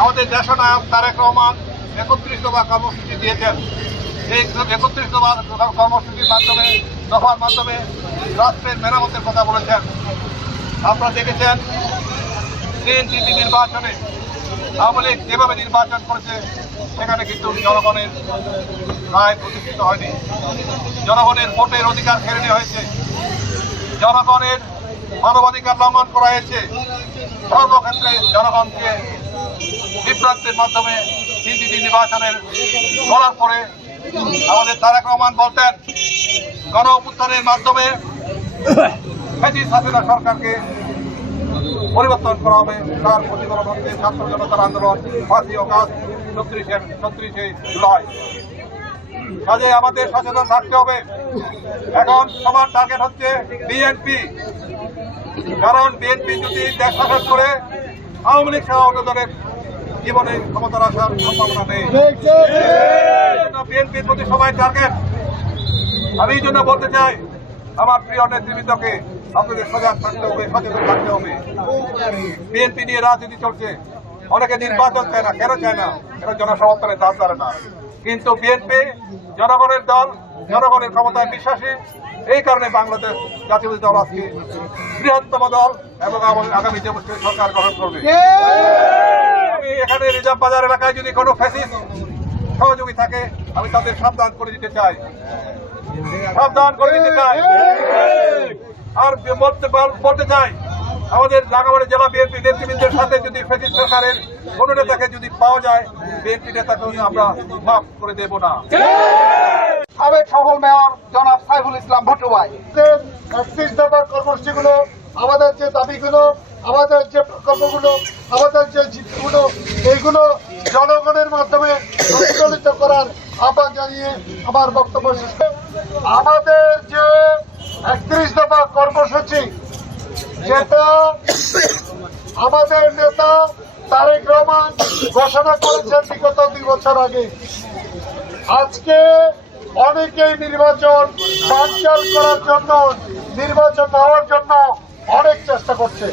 আমাদের দেশনায়ক তারেক রহমান ৩১ দফা কর্মসূচি দিয়েছেন। এই ৩১ দফা কর্মসূচির মাধ্যমে দফার মাধ্যমে রাষ্ট্রের মেরামতের কথা বলেছেন। আপনারা দেখেছেন 3টি নির্বাচনে আওয়ামী লীগ যেভাবে নির্বাচন করেছে সেখানে কিন্তু জনগণের রায় প্রতিষ্ঠিত হয়নি। জনগণের ভোটের অধিকার কেড়ে নেওয়া হয়েছে, জনগণের মানবাধিকার লঙ্ঘন করা হয়েছে। সর্বক্ষেত্রে জনগণকে বিভ্রান্তের মাধ্যমে 3টি নির্বাচনের করার পরে আমাদের তারেক রহমান বলতেন গণ অভ্যুত্থানের মাধ্যমে ফ্যাসিস্ট হাসিনা সরকারকে পরিবর্তন করা হবে। তার প্রতিফলন হচ্ছে ছাত্র জনতার আন্দোলন, ফাঁসি ও কাজ ৩৬শে জুলাই। কাজে আমাদের সচেতন থাকতে হবে। এখন সবার টার্গেট হচ্ছে বিএনপি, কারণ বিএনপি যদি দেশ শাসন করে আওয়ামী লীগ সহ অন্য দলের জীবনে ক্ষমতার আসার সম্ভাবনা নেই। বিএনপির প্রতি সবাই টার্গেট। আমি এই জন্য বলতে চাই আমার প্রিয় নেতৃবৃন্দকে আপনাদের সজাগ থাকতে হবে, সচেতন থাকতে হবে। বিএনপি নিয়ে রাজনীতি চলছে, অনেকে নির্বাচন চায় না। কেন চায় না? এটা জনসমর্থনের দাম ধরে না। কিন্তু বিএনপি জনগণের দল, জনগণের ক্ষমতায় বিশ্বাসী। এই কারণে বাংলাদেশ জাতীয়তাবাদী দল আজকে বৃহত্তম দল এবং আগামী যে সরকার গঠন করবে। আমি এখানে রিজার্ভ বাজার এলাকায় যদি কোনো ফ্যাসিস্ট সহযোগী থাকে আমি তাদের সাবধান করে দিতে চাই, আর বলতে চাই আমাদের রাঙামাটি জেলা বিএনপি নেতৃবৃন্দের সাথে যদি ফ্যাসিস্ট সরকারের কোন নেতাকে যদি পাওয়া যায় বিএনপি নেতাকে আমরা মাফ করে দেব না। সাবেক সফল মেয়র জনাব সাইফুল ইসলাম ভুট্টু ভাই ৩১ দফার কর্মসূচিগুলো, আমাদের যে দাবিগুলো, আমাদের যে প্রকল্পগুলো, আমাদের যে জিতগুলো, এইগুলো জনগণের মাধ্যমে প্রতিফলিত করার আহ্বান জানিয়ে আমার বক্তব্য শেষ। আমাদের যে ৩১ দফা কর্মসূচি, যেটা আমাদের নেতা তারেক রহমান ঘোষণা করেছেন বিগত 2 বছর আগে, আজকে অনেকেই নির্বাচন বানচাল করার জন্য, নির্বাচন হওয়ার জন্য অনেক চেষ্টা করছে।